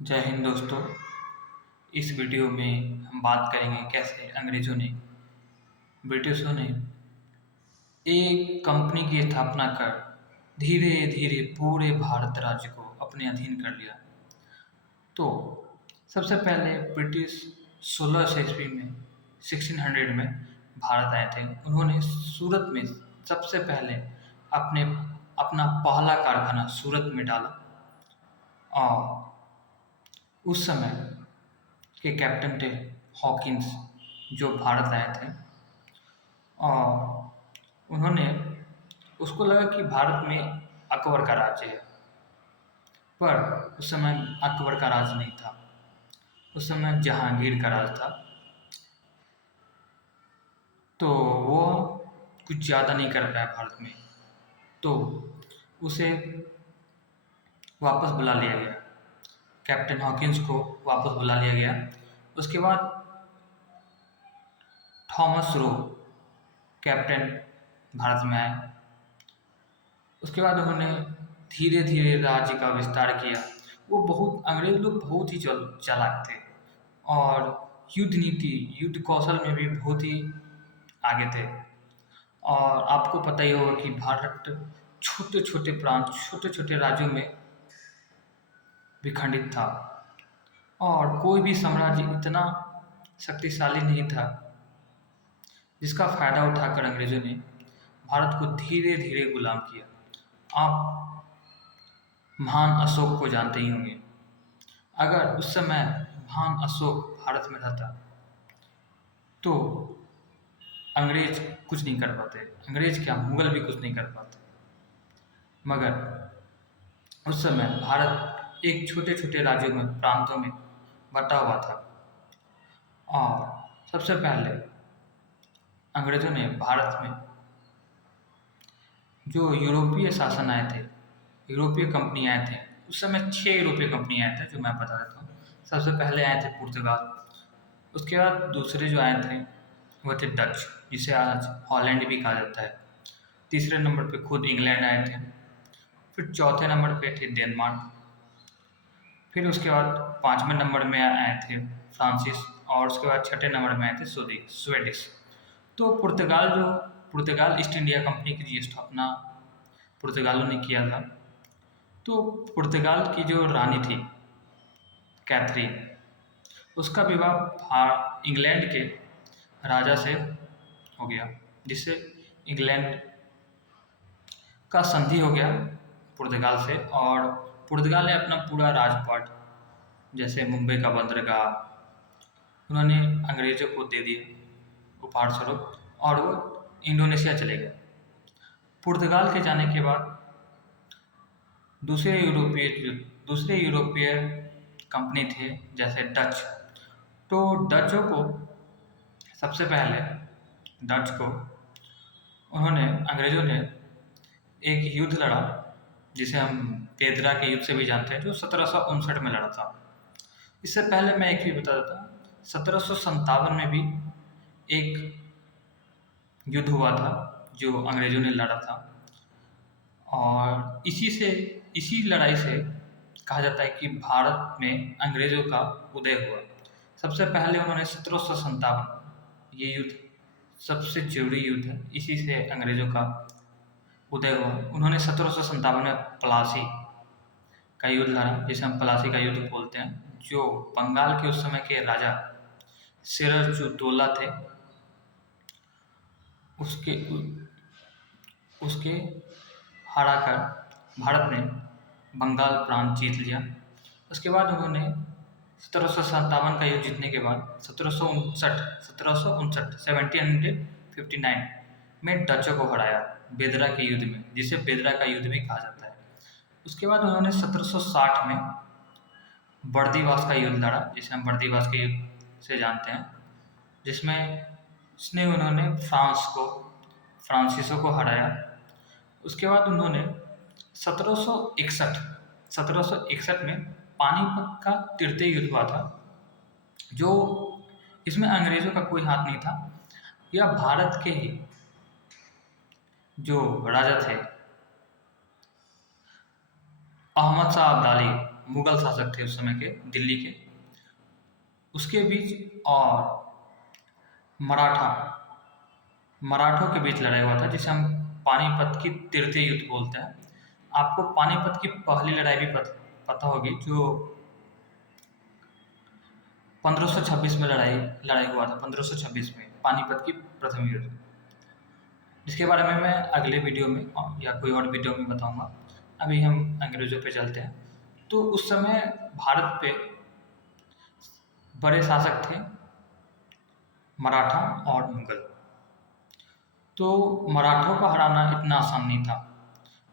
जय हिंद दोस्तों। इस वीडियो में हम बात करेंगे कैसे अंग्रेजों ने ब्रिटिशों ने एक कंपनी की स्थापना कर धीरे धीरे पूरे भारत राज्य को अपने अधीन कर लिया। तो सबसे पहले ब्रिटिश 1600 ईस्वी में 1600 में भारत आए थे। उन्होंने सूरत में सबसे पहले अपने अपना पहला कारखाना सूरत में डाला और उस समय के कैप्टन थे हॉकिंस, जो भारत आए थे। और उन्होंने उसको लगा कि भारत में अकबर का राज्य है, पर उस समय अकबर का राज नहीं था। उस समय जहांगीर का राज था। तो वो कुछ ज़्यादा नहीं कर पाया भारत में, तो उसे वापस बुला लिया गया। कैप्टन हॉकिंस को वापस बुला लिया गया। उसके बाद थॉमस रो कैप्टन भारत में आए। उसके बाद उन्होंने धीरे धीरे राज्य का विस्तार किया। वो बहुत अंग्रेज लोग बहुत ही चालाक थे और युद्ध नीति युद्ध कौशल में भी बहुत ही आगे थे। और आपको पता ही होगा कि भारत छोटे छोटे प्रांत छोटे छोटे राज्यों में विखंडित था और कोई भी साम्राज्य इतना शक्तिशाली नहीं था जिसका फायदा उठाकर अंग्रेजों ने भारत को धीरे धीरे गुलाम किया। आप महान अशोक को जानते ही होंगे। अगर उस समय महान अशोक भारत में रहता तो अंग्रेज कुछ नहीं कर पाते। अंग्रेज क्या, मुगल भी कुछ नहीं कर पाते। मगर उस समय भारत एक छोटे छोटे राज्यों में प्रांतों में बटा हुआ था। और सबसे पहले अंग्रेजों ने भारत में जो यूरोपीय शासन आए थे, यूरोपीय कंपनी आए थे, उस समय 6 यूरोपीय कंपनी आए थे जो मैं बता देता हूँ। सबसे पहले आए थे पुर्तगाल। उसके बाद दूसरे जो आए थे वो थे डच, जिसे आज हॉलैंड भी कहा जाता है। तीसरे नंबर पे खुद इंग्लैंड आए थे। फिर चौथे नंबर पे थे डेनमार्क। फिर उसके बाद 5वें नंबर में आए थे फ्रांसिस। और उसके बाद 6ठे नंबर में आए थे स्वेडिश। तो पुर्तगाल ईस्ट इंडिया कंपनी की जी स्थापना पुर्तगालों ने किया था। तो पुर्तगाल की जो रानी थी कैथरीन, उसका विवाह इंग्लैंड के राजा से हो गया, जिससे इंग्लैंड का संधि हो गया पुर्तगाल से। और पुर्तगाल ने अपना पूरा राजपाट, जैसे मुंबई का बंदरगाह, उन्होंने अंग्रेजों को दे दिया उपहार स्वरूप और वो इंडोनेशिया चले गए। पुर्तगाल के जाने के बाद दूसरे यूरोपीय कंपनी थे जैसे डच। तो डचों को सबसे पहले उन्होंने अंग्रेजों ने एक युद्ध लड़ा, जिसे हम पेदरा के युद्ध से भी जानते हैं, जो 1759 में लड़ा था। इससे पहले मैं एक भी बता देता हूँ, 1757 में भी एक युद्ध हुआ था जो अंग्रेजों ने लड़ा था। और इसी लड़ाई से कहा जाता है कि भारत में अंग्रेजों का उदय हुआ। सबसे पहले उन्होंने 1757, ये युद्ध सबसे जरूरी युद्ध है, इसी से अंग्रेजों का उदय हुआ। उन्होंने 1757 में प्लासी का युद्ध लड़ा, जिसे हम प्लासी का युद्ध बोलते हैं, जो बंगाल के उस समय के राजा सिराजुद्दौला थे, उसके हराकर भारत ने बंगाल प्रांत जीत लिया। उसके बाद उन्होंने 1757 का युद्ध जीतने के बाद 1759 में डचों को हराया बेदरा के युद्ध में, जिसे बेदरा का युद्ध भी कहा जाता है। उसके बाद उन्होंने 1760 में बर्दीवास का युद्ध लड़ा, जिसे हम बर्दीवास के युद्ध से जानते हैं, जिसमें उन्होंने फ्रांसीसियों को हराया। उसके बाद उन्होंने 1761 में पानीपत का तृतीय युद्ध हुआ था, जो इसमें अंग्रेजों का कोई हाथ नहीं था। यह भारत के ही जो राजा थे अहमद शाह अब्दाली, मुगल शासक थे उस समय के दिल्ली के, उसके बीच और मराठा मराठों के बीच लड़ाई हुआ था, जिसे हम पानीपत की तृतीय युद्ध बोलते हैं। आपको पानीपत की पहली लड़ाई भी पता होगी, जो 1526 में लड़ाई लड़ाई हुआ था। 1526 में पानीपत की प्रथम युद्ध, जिसके बारे में मैं अगले वीडियो में या कोई और वीडियो में बताऊंगा। अभी हम अंग्रेजों पे चलते हैं। तो उस समय भारत पे बड़े शासक थे मराठा और मुगल। तो मराठों को हराना इतना आसान नहीं था,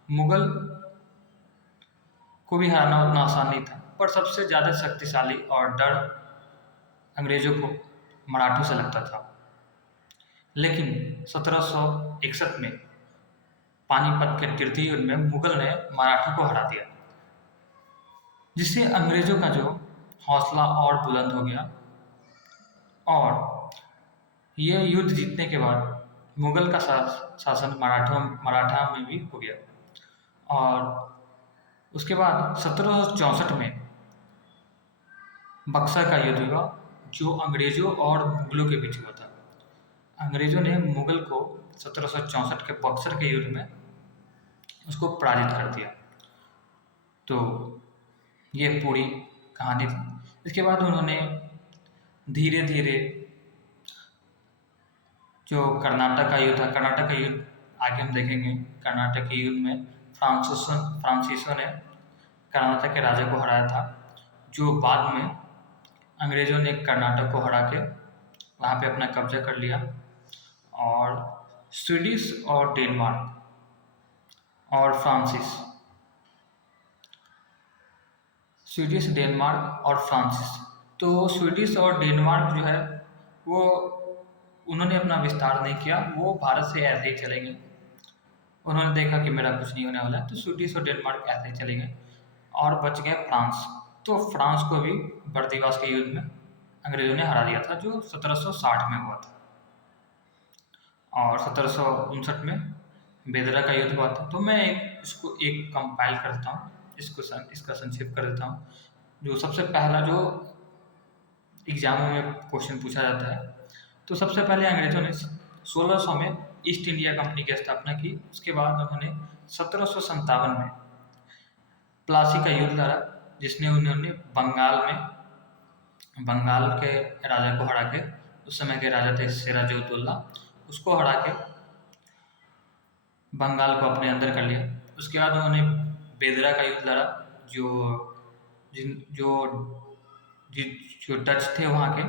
मुगल को भी हराना उतना आसान नहीं था, पर सबसे ज़्यादा शक्तिशाली और डर अंग्रेजों को मराठों से लगता था। लेकिन 1761 में पानीपत के तृतीय युद्ध में मुगल ने मराठों को हरा दिया, जिससे अंग्रेजों का जो हौसला और बुलंद हो गया। और ये युद्ध जीतने के बाद मुगल का शासन मराठा में भी हो गया। और उसके बाद 1764 में बक्सर का युद्ध हुआ, जो अंग्रेजों और मुगलों के बीच हुआ था। अंग्रेजों ने मुगल को 1764 के बक्सर के युद्ध में उसको पराजित कर दिया। तो ये पूरी कहानी थी। इसके बाद उन्होंने धीरे धीरे जो कर्नाटक का युद्ध था, कर्नाटक का युद्ध आगे हम देखेंगे। कर्नाटक के युद्ध में फ्रांसीसियों ने कर्नाटक के राजा को हराया था, जो बाद में अंग्रेजों ने कर्नाटक को हरा के वहाँ पे अपना कब्जा कर लिया। और स्वीडिश और डेनमार्क और स्वीडिश, डेनमार्क और फ्रांसिस। तो स्वीडिश और डेनमार्क जो है वो उन्होंने अपना विस्तार नहीं किया, वो भारत से ऐसे ही चले गए। उन्होंने देखा कि मेरा कुछ नहीं होने वाला है, तो स्वीडिश और डेनमार्क ऐसे ही चले गए और बच गए फ्रांस। तो फ्रांस को भी बर्दिवास के युद्ध में अंग्रेजों ने हरा दिया था, जो 1760 में हुआ था। और 1759 में बेदरा का युद्ध हुआ था। तो मैं इसको एक कंपाइल कर देता हूँ, इसका संक्षेप कर देता हूँ। जो सबसे पहला जो एग्जामों में क्वेश्चन पूछा जाता है, तो सबसे पहले अंग्रेजों ने 1600 में ईस्ट इंडिया कंपनी की स्थापना की। उसके बाद उन्होंने 1757 में प्लासी का युद्ध लड़ा, जिसने उन्होंने बंगाल के राजा को हरा के, उस समय के राजा थे सिराजुद्दौला, उसको हरा के बंगाल को अपने अंदर कर लिया। उसके बाद उन्होंने बेदरा का युद्ध लड़ा, जो डच थे वहाँ के,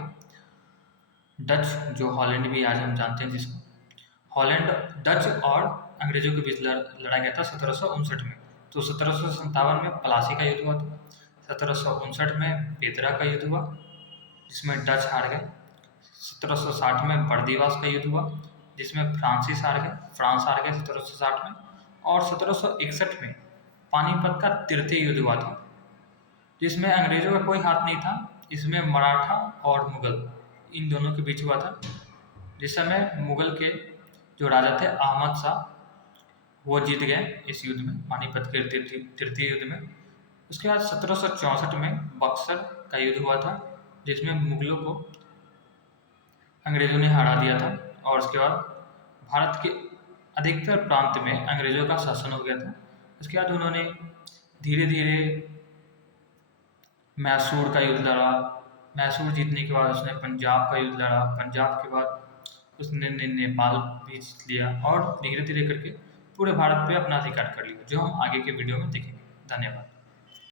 डच जो हॉलैंड भी आज हम जानते हैं जिसको, हॉलैंड, डच और अंग्रेजों के बीच लड़ा गया था 1759 में। तो 1757 में प्लासी का युद्ध हुआ था, 1759 में बेदरा का युद्ध हुआ जिसमें डच हार गए, 1760 में बर्दिवास का युद्ध हुआ जिसमें फ्रांस हार गए 1760 में, और 1761 में पानीपत का तृतीय युद्ध हुआ था, जिसमें अंग्रेजों का कोई हाथ नहीं था। इसमें मराठा और मुगल इन दोनों के बीच हुआ था। जिस समय मुगल के जो राजा थे अहमद शाह, वो जीत गए इस युद्ध में, पानीपत के तृतीय युद्ध में। उसके बाद 1764 में बक्सर का युद्ध हुआ था, जिसमें मुगलों को अंग्रेजों ने हरा दिया था। और उसके बाद भारत के अधिकतर प्रांत में अंग्रेजों का शासन हो गया था। उसके बाद उन्होंने धीरे धीरे मैसूर का युद्ध लड़ा, मैसूर जीतने के बाद उसने पंजाब का युद्ध लड़ा, पंजाब के बाद उसने नेपाल भी जीत लिया, और धीरे धीरे करके पूरे भारत पे अपना अधिकार कर लिया, जो हम आगे के वीडियो में देखेंगे। धन्यवाद।